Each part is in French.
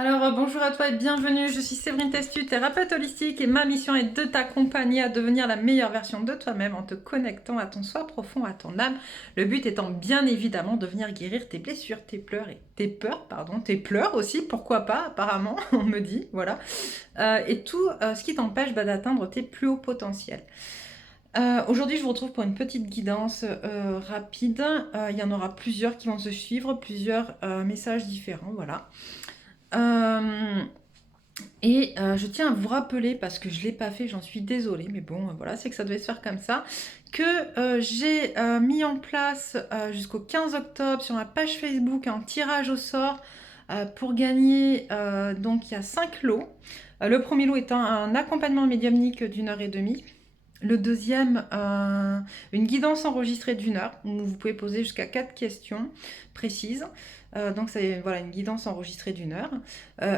Alors, bonjour à toi et bienvenue. Je suis Séverine Testu, thérapeute holistique, et ma mission est de t'accompagner à devenir la meilleure version de toi-même en te connectant à ton soi profond, à ton âme. Le but étant bien évidemment de venir guérir tes blessures, tes pleurs et tes pleurs aussi, pourquoi pas, apparemment, on me dit, voilà. Et tout ce qui t'empêche d'atteindre tes plus hauts potentiels. Aujourd'hui, je vous retrouve pour une petite guidance rapide. Il y en aura plusieurs qui vont se suivre, plusieurs messages différents, voilà. Je tiens à vous rappeler, parce que je ne l'ai pas fait, j'en suis désolée, mais bon, voilà, c'est que ça devait se faire comme ça, que j'ai mis en place jusqu'au 15 octobre sur ma page Facebook un tirage au sort pour gagner, donc il y a 5 lots. Le premier lot étant un accompagnement médiumnique d'1 heure et demie. Le deuxième, une guidance enregistrée d'1 heure, où vous pouvez poser jusqu'à 4 questions précises. Donc c'est voilà, une guidance enregistrée d'1 heure.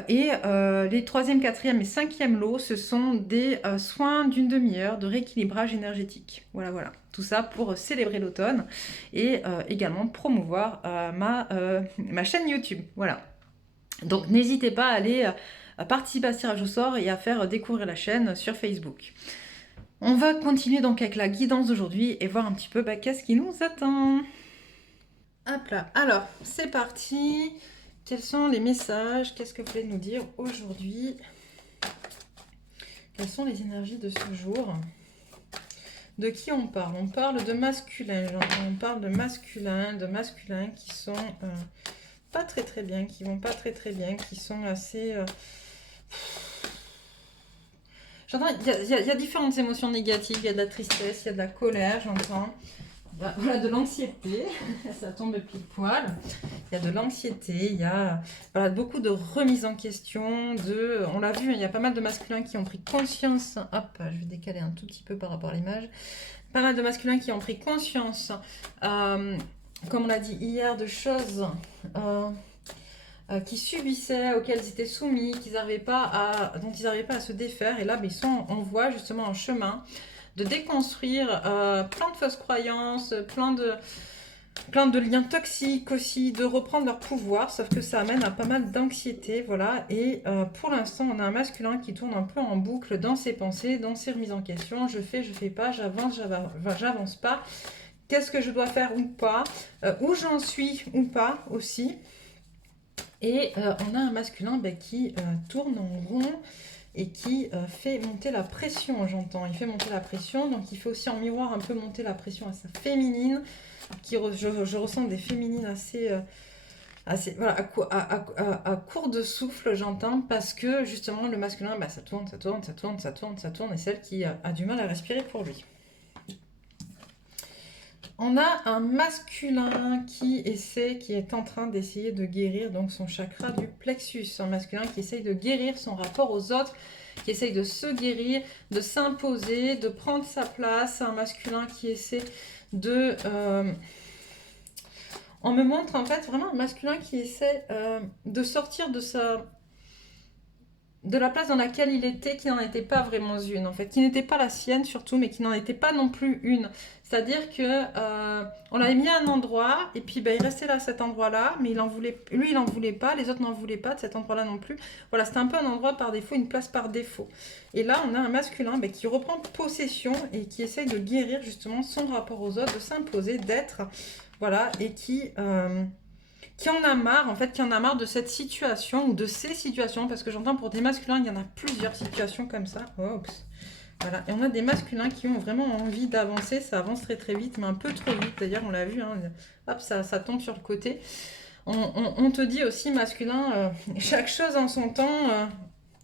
Les troisième, quatrième et cinquième lots, ce sont des soins d'1 demi-heure de rééquilibrage énergétique. Voilà, voilà. Tout ça pour célébrer l'automne et également promouvoir ma chaîne YouTube. Voilà. Donc n'hésitez pas à aller participer à ce tirage au sort et à faire découvrir la chaîne sur Facebook. On va continuer donc avec la guidance d'aujourd'hui et voir un petit peu qu'est-ce qui nous attend. Hop là, alors c'est parti. Quels sont les messages? Qu'est-ce que vous voulez nous dire aujourd'hui? Quelles sont les énergies de ce jour? De qui on parle? On parle de masculin, on parle de masculins qui sont pas très très bien, qui vont pas très très bien, qui sont assez... J'entends, il y a différentes émotions négatives, il y a de la tristesse, il y a de la colère, j'entends. Voilà, de l'anxiété, ça tombe pile poil. Il y a de l'anxiété, il y a voilà, beaucoup de remise en question, on l'a vu, il y a pas mal de masculins qui ont pris conscience, hop, je vais décaler un tout petit peu par rapport à l'image, pas mal de masculins qui ont pris conscience, comme on l'a dit hier, de choses qui subissaient, auxquelles ils étaient soumis, dont ils n'arrivaient pas à se défaire, et là ils sont en voie, justement en chemin, de déconstruire plein de fausses croyances, plein de liens toxiques aussi, de reprendre leur pouvoir, sauf que ça amène à pas mal d'anxiété, voilà. Et pour l'instant, on a un masculin qui tourne un peu en boucle dans ses pensées, dans ses remises en question. Je fais pas, j'avance pas. Qu'est-ce que je dois faire ou pas, où j'en suis ou pas aussi. Et on a un masculin qui tourne en rond et qui fait monter la pression, j'entends. Il fait monter la pression, donc il fait aussi en miroir un peu monter la pression à sa féminine. Je ressens des féminines assez voilà, à court de souffle, j'entends, parce que justement le masculin, ça tourne, et celle qui a du mal à respirer pour lui. On a un masculin qui est en train d'essayer de guérir donc son chakra du plexus. Un masculin qui essaye de guérir son rapport aux autres, qui essaye de se guérir, de s'imposer, de prendre sa place. Un masculin qui essaie de... on me montre en fait vraiment un masculin qui essaie de sortir de la place dans laquelle il était, qui n'en était pas vraiment une en fait, qui n'était pas la sienne surtout, mais qui n'en était pas non plus une. C'est-à-dire que on l'avait mis à un endroit et puis il restait là à cet endroit-là, mais lui il en voulait pas, les autres n'en voulaient pas de cet endroit-là non plus. Voilà, c'était un peu un endroit par défaut, une place par défaut. Et là on a un masculin qui reprend possession et qui essaye de guérir justement son rapport aux autres, de s'imposer, d'être, voilà, et qui en a marre, en fait, qui en a marre de cette situation ou de ces situations, parce que j'entends pour des masculins, il y en a plusieurs situations comme ça. Oups. Voilà. Et on a des masculins qui ont vraiment envie d'avancer, ça avance très très vite, mais un peu trop vite. D'ailleurs, on l'a vu, hein, hop, ça tombe sur le côté. On te dit aussi, masculin, chaque chose en son temps,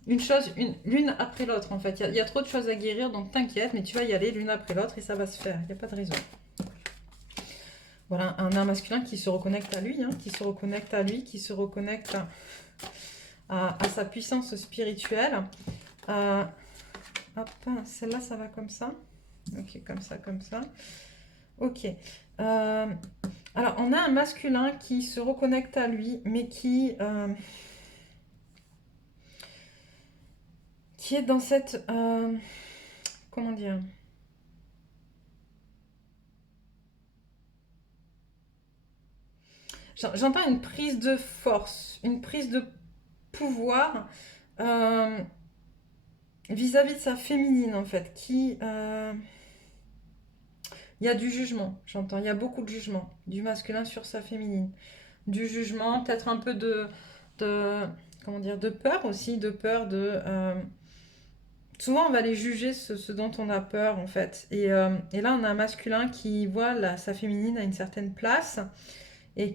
l'une après l'autre, en fait. Il y a trop de choses à guérir, donc t'inquiète, mais tu vas y aller l'une après l'autre et ça va se faire. Il n'y a pas de raison. Voilà, un masculin qui se reconnecte à lui, qui se reconnecte à sa puissance spirituelle. Hop, celle-là, ça va comme ça. Ok, comme ça, comme ça. Ok. Alors, on a un masculin qui se reconnecte à lui, mais qui est dans cette... comment dire ? J'entends une prise de force, une prise de pouvoir vis-à-vis de sa féminine, en fait, il y a du jugement, j'entends. Il y a beaucoup de jugement du masculin sur sa féminine. Du jugement, peut-être un peu de, comment dire, de peur aussi, de peur souvent, on va les juger ce dont on a peur, en fait. Et là, on a un masculin qui voit sa féminine à une certaine place et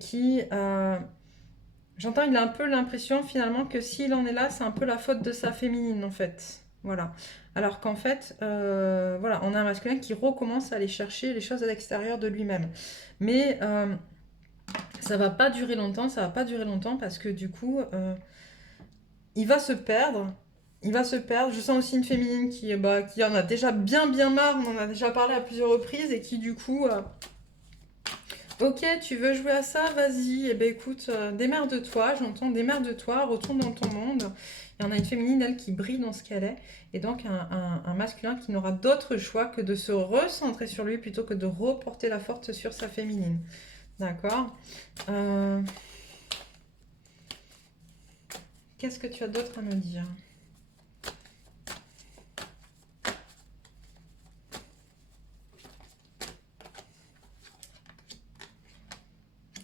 j'entends, il a un peu l'impression finalement que s'il en est là, c'est un peu la faute de sa féminine, en fait. Voilà. Alors qu'en fait, voilà, on a un masculin qui recommence à aller chercher les choses à l'extérieur de lui-même. Mais ça va pas durer longtemps, ça va pas durer longtemps parce que du coup, il va se perdre. Il va se perdre. Je sens aussi une féminine qui en a déjà bien marre, on en a déjà parlé à plusieurs reprises et qui du coup, ok, tu veux jouer à ça, vas-y. Eh ben écoute, démerde-toi, j'entends, démerde-toi, retourne dans ton monde. Et on a une féminine, elle, qui brille dans ce qu'elle est. Et donc un masculin qui n'aura d'autre choix que de se recentrer sur lui plutôt que de reporter la force sur sa féminine. D'accord. Qu'est-ce que tu as d'autre à me dire?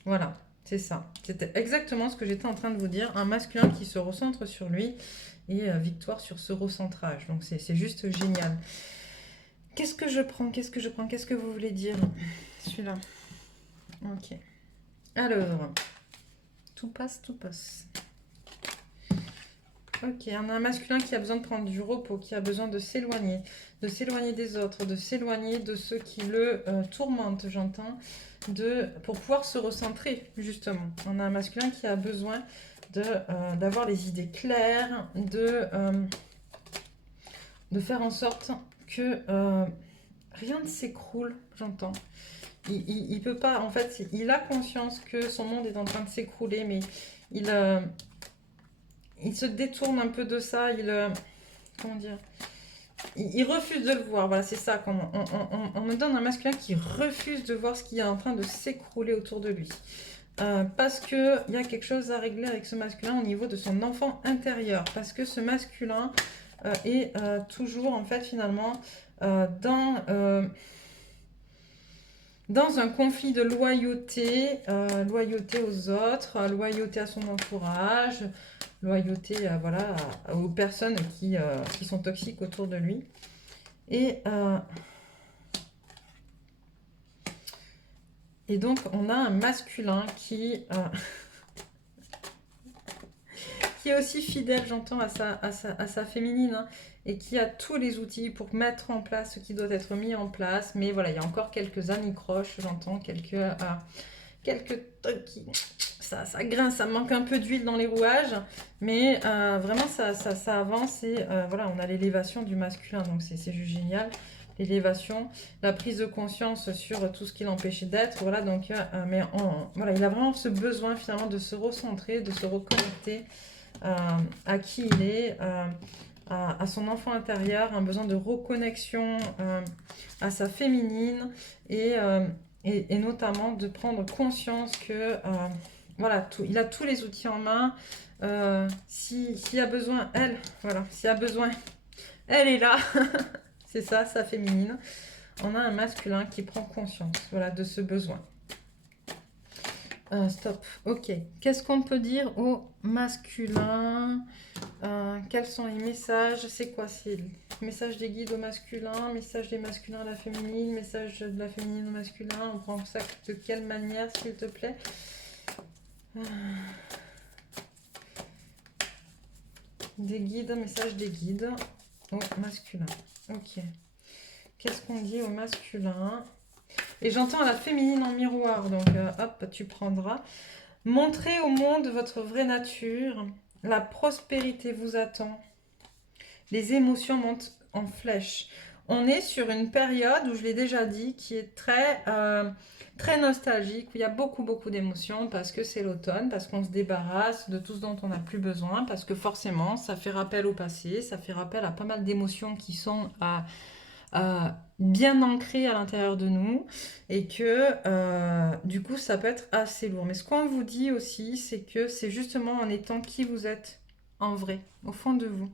Voilà, c'est ça. C'était exactement ce que j'étais en train de vous dire. Un masculin qui se recentre sur lui et victoire sur ce recentrage. Donc c'est juste génial. Qu'est-ce que je prends? Qu'est-ce que je prends? Qu'est-ce que vous voulez dire? Celui-là. Ok. Alors, tout passe, tout passe. Ok, on a un masculin qui a besoin de prendre du repos, qui a besoin de s'éloigner des autres, de s'éloigner de ceux qui le tourmentent, j'entends, pour pouvoir se recentrer, justement. On a un masculin qui a besoin d'avoir les idées claires, de faire en sorte que rien ne s'écroule, j'entends. Il peut pas, en fait, il a conscience que son monde est en train de s'écrouler, mais il, il se détourne un peu de ça, comment dire, il refuse de le voir, voilà, c'est ça, on me donne un masculin qui refuse de voir ce qui est en train de s'écrouler autour de lui. Parce qu'il y a quelque chose à régler avec ce masculin au niveau de son enfant intérieur, parce que ce masculin est toujours, en fait, finalement, dans un conflit de loyauté, loyauté aux autres, loyauté à son entourage, loyauté voilà, aux personnes qui sont toxiques autour de lui. Et donc, on a un masculin qui est aussi fidèle, j'entends, à sa féminine, hein, et qui a tous les outils pour mettre en place ce qui doit être mis en place. Mais voilà, il y a encore quelques anicroches, j'entends, quelques trucs qui... Ça grince, ça manque un peu d'huile dans les rouages, mais vraiment ça avance et voilà, on a l'élévation du masculin, donc c'est juste génial. L'élévation, la prise de conscience sur tout ce qui l'empêchait d'être, voilà, donc voilà, il a vraiment ce besoin finalement de se recentrer, de se reconnecter à qui il est, à son enfant intérieur, un besoin de reconnexion à sa féminine et notamment de prendre conscience que voilà, il a tous les outils en main. S'il y a besoin, voilà, s'il y a besoin, elle est là. C'est ça, sa féminine. On a un masculin qui prend conscience, voilà, de ce besoin. Stop. Ok. Qu'est-ce qu'on peut dire au masculin? Quels sont les messages? C'est quoi? C'est le message des guides au masculin, message des masculins à la féminine, message de la féminine au masculin. On prend ça de quelle manière, s'il te plaît? Des guides, message des guides au masculin. Ok. Qu'est-ce qu'on dit au masculin? Et j'entends la féminine en miroir, donc hop, tu prendras. Montrez au monde votre vraie nature. La prospérité vous attend. Les émotions montent en flèche. On est sur une période où, je l'ai déjà dit, qui est très nostalgique, où il y a beaucoup d'émotions parce que c'est l'automne, parce qu'on se débarrasse de tout ce dont on n'a plus besoin, parce que forcément, ça fait rappel au passé, ça fait rappel à pas mal d'émotions qui sont bien ancrées à l'intérieur de nous et que du coup, ça peut être assez lourd. Mais ce qu'on vous dit aussi, c'est que c'est justement en étant qui vous êtes en vrai, au fond de vous,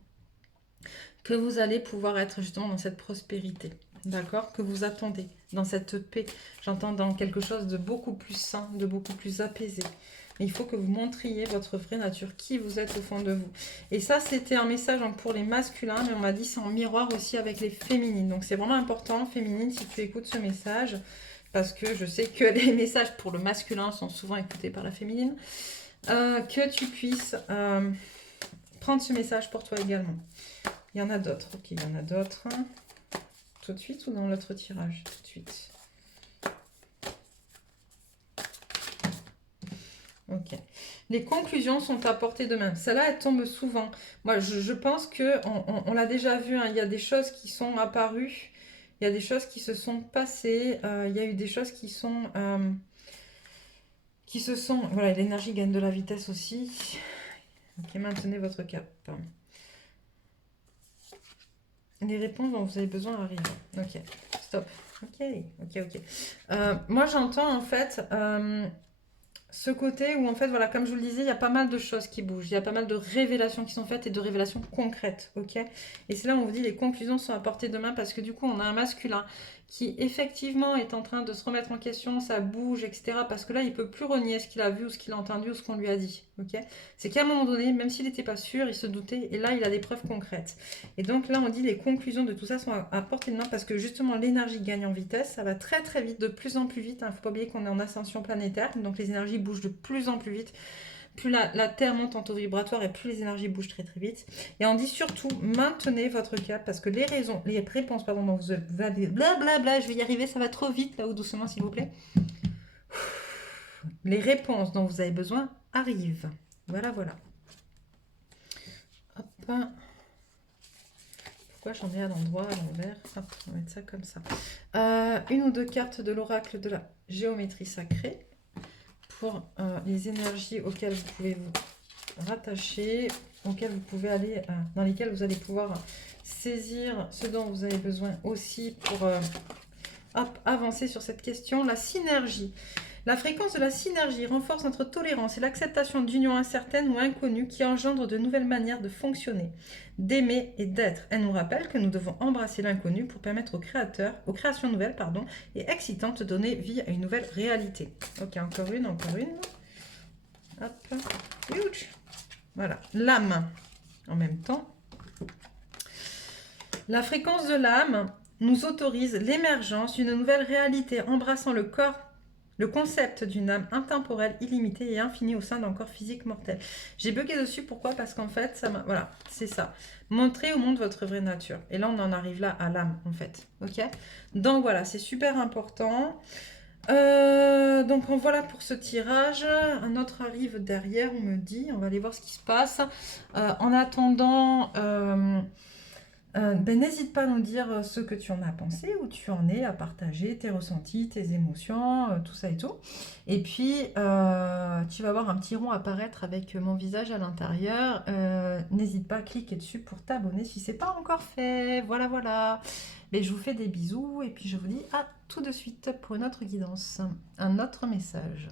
que vous allez pouvoir être justement dans cette prospérité, d'accord? Que vous attendez, dans cette paix. J'entends dans quelque chose de beaucoup plus sain, de beaucoup plus apaisé. Mais il faut que vous montriez votre vraie nature, qui vous êtes au fond de vous. Et ça, c'était un message pour les masculins, mais on m'a dit c'est en miroir aussi avec les féminines. Donc c'est vraiment important, féminine, si tu écoutes ce message, parce que je sais que les messages pour le masculin sont souvent écoutés par la féminine, que tu puisses prendre ce message pour toi également. Il y en a d'autres, ok, il y en a d'autres. Tout de suite ou dans l'autre tirage? Tout de suite. Ok. Les conclusions sont à portée de main. Celle-là, elle tombe souvent. Moi, je pense que on l'a déjà vu, hein, il y a des choses qui sont apparues, il y a des choses qui se sont passées, il y a eu des choses qui sont... Voilà, l'énergie gagne de la vitesse aussi. Ok, maintenez votre cap. Les réponses dont vous avez besoin arrivent. Ok, stop. Ok. Moi, j'entends en fait ce côté où en fait, voilà, comme je vous le disais, il y a pas mal de choses qui bougent. Il y a pas mal de révélations qui sont faites et de révélations concrètes. Ok. Et c'est là où on vous dit les conclusions sont à portée de main parce que du coup, on a un masculin qui effectivement est en train de se remettre en question, ça bouge, etc. Parce que là, il ne peut plus renier ce qu'il a vu ou ce qu'il a entendu ou ce qu'on lui a dit. Ok. C'est qu'à un moment donné, même s'il n'était pas sûr, il se doutait. Et là, il a des preuves concrètes. Et donc là, on dit les conclusions de tout ça sont à portée de main parce que justement, l'énergie gagne en vitesse. Ça va très très vite, de plus en plus vite. Il ne faut pas oublier qu'on est en ascension planétaire. Donc les énergies bougent de plus en plus vite. Plus la Terre monte en taux vibratoire et plus les énergies bougent très très vite. Et on dit surtout, maintenez votre cap parce que les réponses, pardon, dont vous avez blablabla, je vais y arriver, ça va trop vite là ou doucement s'il vous plaît. Les réponses dont vous avez besoin arrivent. Voilà. Hop. Pourquoi j'en ai à l'endroit, à l'envers? Hop, on va mettre ça comme ça. Une ou deux cartes de l'oracle de la géométrie sacrée pour les énergies auxquelles vous pouvez vous rattacher, auxquelles vous pouvez aller, dans lesquelles vous allez pouvoir saisir ce dont vous avez besoin aussi pour avancer sur cette question. La synergie. La fréquence de la synergie renforce notre tolérance et l'acceptation d'unions incertaines ou inconnues qui engendrent de nouvelles manières de fonctionner, d'aimer et d'être. Elle nous rappelle que nous devons embrasser l'inconnu pour permettre aux créations nouvelles et excitantes de donner vie à une nouvelle réalité. Ok, encore une. Hop, huge. Voilà, l'âme en même temps. La fréquence de l'âme nous autorise l'émergence d'une nouvelle réalité embrassant le corps. Le concept d'une âme intemporelle, illimitée et infinie au sein d'un corps physique mortel. J'ai bugué dessus, pourquoi? Parce qu'en fait, voilà, c'est ça. Montrer au monde votre vraie nature. Et là, on en arrive là à l'âme, en fait. Ok? Donc voilà, c'est super important. Donc voilà pour ce tirage. Un autre arrive derrière, on me dit. On va aller voir ce qui se passe. En attendant... n'hésite pas à nous dire ce que tu en as pensé, où tu en es, à partager tes ressentis, tes émotions, tout ça et tout. Et puis, tu vas voir un petit rond apparaître avec mon visage à l'intérieur. N'hésite pas à cliquer dessus pour t'abonner si ce n'est pas encore fait. Voilà. Mais je vous fais des bisous et puis je vous dis à tout de suite pour une autre guidance, un autre message.